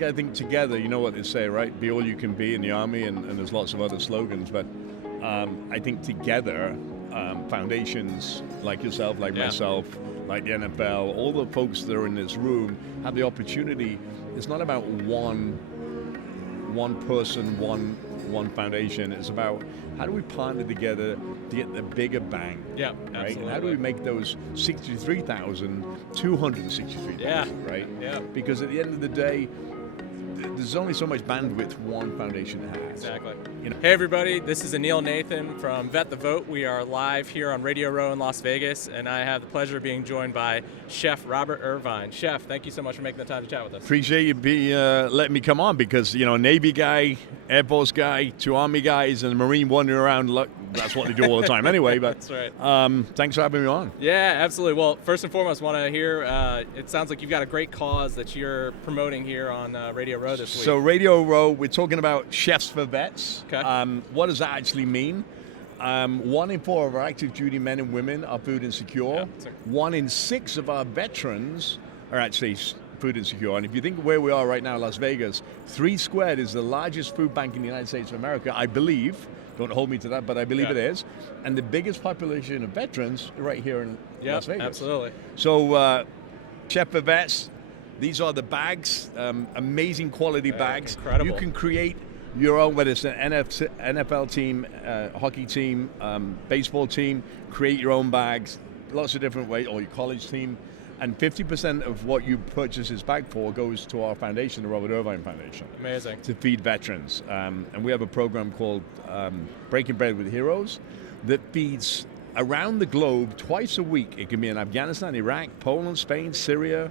I think together, you know what they say, right? Be all you can be in the Army, and there's lots of other slogans. But I think together, foundations like yourself, like myself, like the NFL, all the folks that are in this room have the opportunity. It's not about one person, one foundation. It's about how do we partner together to get the bigger bang. Yeah, right? absolutely. And how do we make those 63,000, 263,000, Yeah. right? Yeah. Because at the end of the day, there's only so much bandwidth one foundation has. Exactly. You know? Hey everybody, this is Anil Nathan from Vet the Vote. We are live here on Radio Row in Las Vegas, and I have the pleasure of being joined by Chef Robert Irvine. Chef, thank you so much for making the time to chat with us. Appreciate you letting me come on because, Navy guy, Air Force guy, 2 Army guys, and a Marine wandering around. Look, that's what they do all the time anyway. But that's right. Thanks for having me on. Yeah, absolutely. Well, first and foremost, want to hear, it sounds like you've got a great cause that you're promoting here on Radio Row this week. So Radio Row, we're talking about Chefs for Vets. Okay. What does that actually mean? 1 in 4 of our active duty men and women are food insecure. Yeah, 1 in 6 of our veterans are actually food insecure. And if you think where we are right now, Las Vegas, 3 Squared is the largest food bank in the United States of America, I believe. Don't hold me to that, but I believe it is. And the biggest population of veterans right here in Las Vegas. Absolutely. So, Chef for Vets, these are the bags, amazing quality bags. Incredible. You can create your own, whether it's an NFL team, hockey team, baseball team, create your own bags, lots of different ways, or your college team. And 50% of what you purchase this bag for goes to our foundation, the Robert Irvine Foundation. Amazing. To feed veterans. And we have a program called Breaking Bread with Heroes that feeds around the globe twice a week. It can be in Afghanistan, Iraq, Poland, Spain, Syria,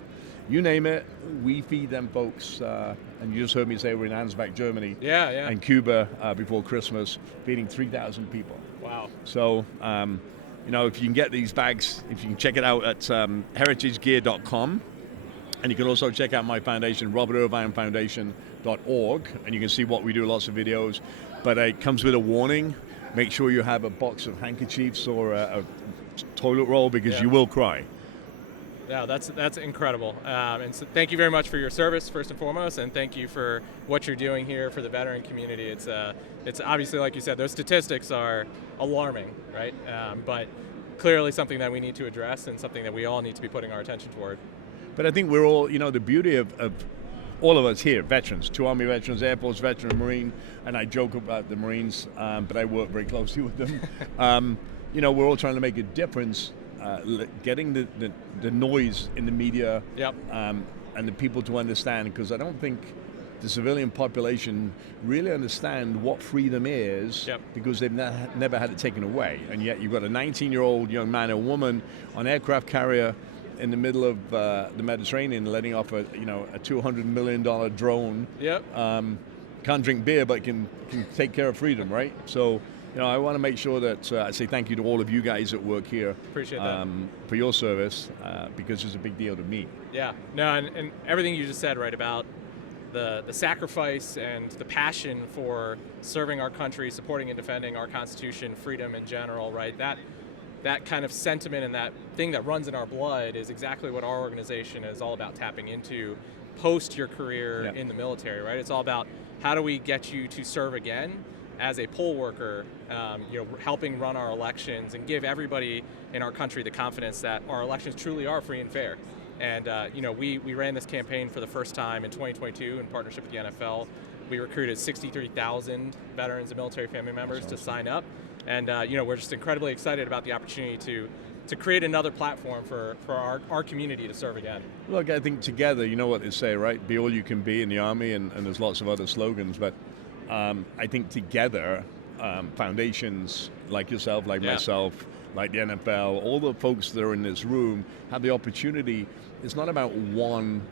you name it. We feed them folks. And you just heard me say we're in Ansbach, Germany. Yeah. And Cuba before Christmas, feeding 3,000 people. Wow. So, if you can get these bags, if you can check it out at heritagegear.com. And you can also check out my foundation, robertirvinefoundation.org, and you can see what we do, lots of videos. But it comes with a warning. Make sure you have a box of handkerchiefs or a toilet roll because you will cry. Yeah, that's incredible. And so thank you very much for your service, first and foremost, and thank you for what you're doing here for the veteran community. It's obviously, like you said, those statistics are alarming, right? But clearly something that we need to address and something that we all need to be putting our attention toward. But I think we're all, the beauty of all of us here, veterans, 2 Army veterans, Air Force veteran, Marine, and I joke about the Marines, but I work very closely with them. We're all trying to make a difference. Getting the noise in the media and the people to understand, because I don't think the civilian population really understand what freedom is because they've never had it taken away. And yet you've got a 19-year-old young man or woman on aircraft carrier in the middle of the Mediterranean letting off a $200 million drone. Can't drink beer but can take care of freedom, right? So I want to make sure that I say thank you to all of you guys that work here. Appreciate that. For your service, because it's a big deal to me. Yeah, no, and everything you just said, right, about the sacrifice and the passion for serving our country, supporting and defending our Constitution, freedom in general, right? That kind of sentiment and that thing that runs in our blood is exactly what our organization is all about tapping into post your career in the military, right? It's all about how do we get you to serve again as a poll worker, helping run our elections and give everybody in our country the confidence that our elections truly are free and fair. And we ran this campaign for the first time in 2022 in partnership with the NFL. We recruited 63,000 veterans and military family members to sign up. And we're just incredibly excited about the opportunity to create another platform for our community to serve again. Look, I think together, you know what they say, right? Be all you can be in the Army, and there's lots of other slogans. But I think together, foundations like yourself, like myself, like the NFL, all the folks that are in this room have the opportunity. It's not about one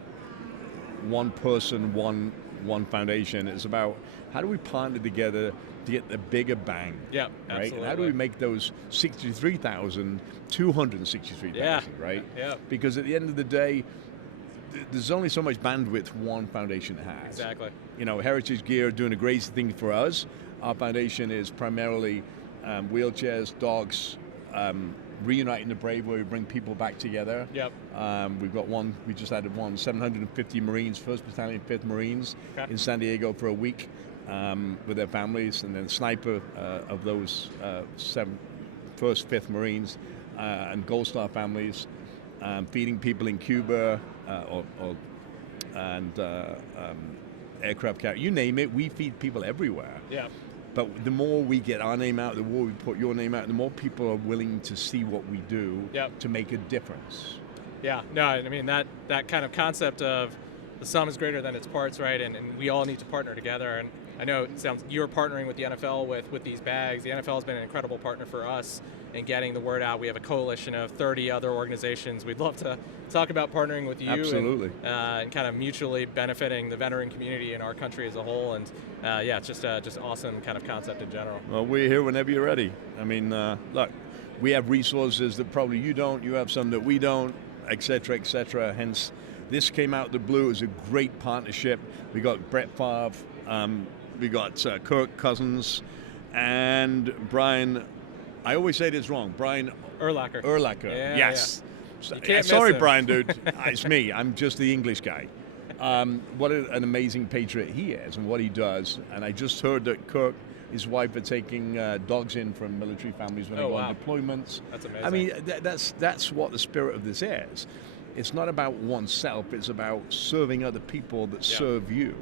person, one foundation. It's about how do we partner together to get the bigger bang. Yeah, right? absolutely. And how do we make those 63,000, 263,000, right? Yeah. Because at the end of the day, there's only so much bandwidth one foundation has. Exactly. Heritage Gear are doing a great thing for us. Our foundation is primarily wheelchairs, dogs, Reuniting the Brave, where we bring people back together. Yep. We've got one. We just added one. 750 Marines, 1st Battalion, 5th Marines, in San Diego for a week with their families, and then sniper of those 1st, 5th Marines and Gold Star families, feeding people in Cuba and aircraft carrier. You name it, we feed people everywhere. Yeah. But the more we get our name out, the more we put your name out, the more people are willing to see what we do to make a difference. Yeah, no, I mean, that kind of concept of the sum is greater than its parts, right? And we all need to partner together. And I know it sounds you're partnering with the NFL with these bags. The NFL has been an incredible partner for us in getting the word out. We have a coalition of 30 other organizations. We'd love to talk about partnering with you. Absolutely. And kind of mutually benefiting the veteran community in our country as a whole. And yeah, it's just awesome kind of concept in general. Well, we're here whenever you're ready. I mean, look, we have resources that probably you don't. You have some that we don't, et cetera, et cetera. Hence, this came out of the blue. It was a great partnership. We got Brett Favre. We got Kirk Cousins and Brian. I always say this wrong. Brian Urlacher. Yeah, yes. Yeah. You can't Sorry, miss him. Brian, dude. It's me. I'm just the English guy. What an amazing patriot he is and what he does. And I just heard that Kirk, his wife, are taking dogs in from military families when they go on deployments. That's amazing. I mean, that's what the spirit of this is. It's not about oneself. It's about serving other people that serve you.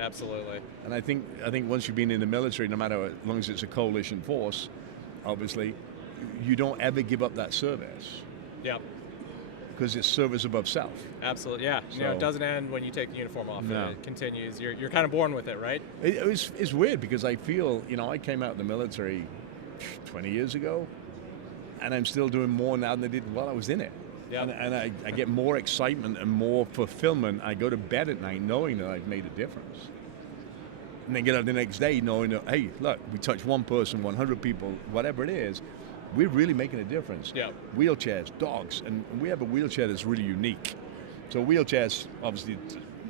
Absolutely. And I think once you've been in the military, no matter as long as it's a coalition force, obviously, you don't ever give up that service. Yep. Because it's service above self. Absolutely, yeah. So, it doesn't end when you take the uniform off. No. It continues. You're kind of born with it, right? It's weird because I feel, I came out of the military 20 years ago, and I'm still doing more now than I did while I was in it. Yep. And I get more excitement and more fulfillment. I go to bed at night knowing that I've made a difference. And then get up the next day knowing that, hey, look, we touched one person, 100 people, whatever it is, we're really making a difference. Yep. Wheelchairs, dogs, and we have a wheelchair that's really unique. So wheelchairs, obviously,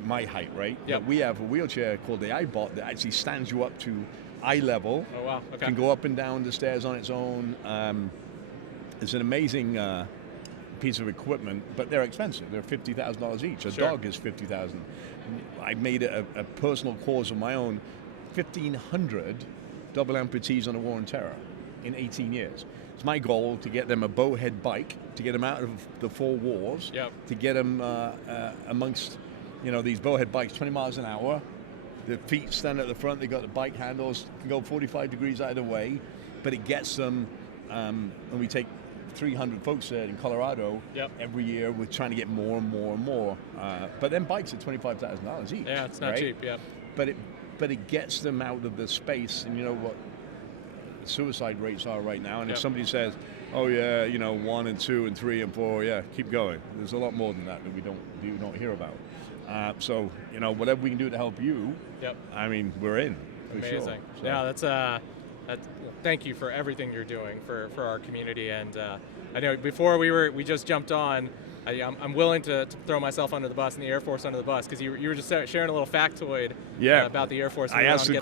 my height, right? Yep. But we have a wheelchair called the iBot that actually stands you up to eye level. Oh, wow. Okay. Can go up and down the stairs on its own. It's an amazing piece of equipment, but they're expensive. They're $50,000 each. A dog is $50,000. I made it a personal cause of my own. 1,500 double amputees on the war on terror in 18 years. It's my goal to get them a bowhead bike, to get them out of the 4 wars, to get them amongst, these bowhead bikes, 20 miles an hour. The feet stand at the front. They got the bike handles, can go 45 degrees either way, but it gets them. And we take 300 folks in Colorado every year. We're trying to get more and more and more. But then bikes are $25,000 each. Yeah, it's not cheap. Yeah. But it gets them out of the space, and you know what suicide rates are right now. And if somebody says, "Oh yeah, 1 and 2 and 3 and 4, yeah, keep going." There's a lot more than that we don't hear about. So whatever we can do to help you, I mean, we're in. Amazing. Sure. So. Yeah, that's thank you for everything you're doing for our community. And I know before we just jumped on. I'm willing to throw myself under the bus and the Air Force under the bus because you were just sharing a little factoid about the Air Force. I asked the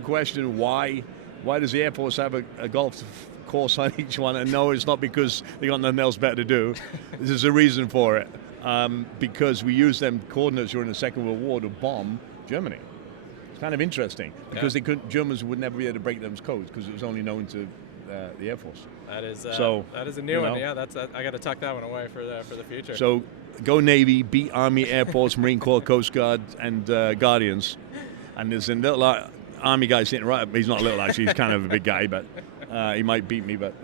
question, why does the Air Force have a golf course on each one? And no, it's not because they got nothing else better to do. There's a reason for it. Because we used them coordinates during the Second World War to bomb Germany. It's kind of interesting because Germans would never be able to break those codes because it was only known to the Air Force. That is a new one. Yeah, I got to tuck that one away for the future. So go Navy, beat Army, Air Force, Marine Corps, Coast Guard, and Guardians. And there's a little Army guy sitting right up. He's not little actually. He's kind of a big guy, but he might beat me. But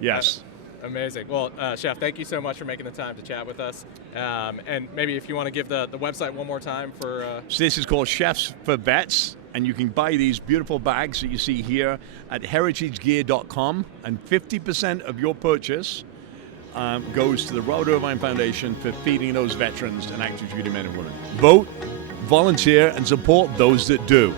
yes. Amazing. Well, Chef, thank you so much for making the time to chat with us. And maybe if you want to give the website one more time for... So this is called Chefs for Vets, and you can buy these beautiful bags that you see here at heritagegear.com, and 50% of your purchase goes to the Robert Irvine Foundation for feeding those veterans and active duty men and women. Vote, volunteer, and support those that do.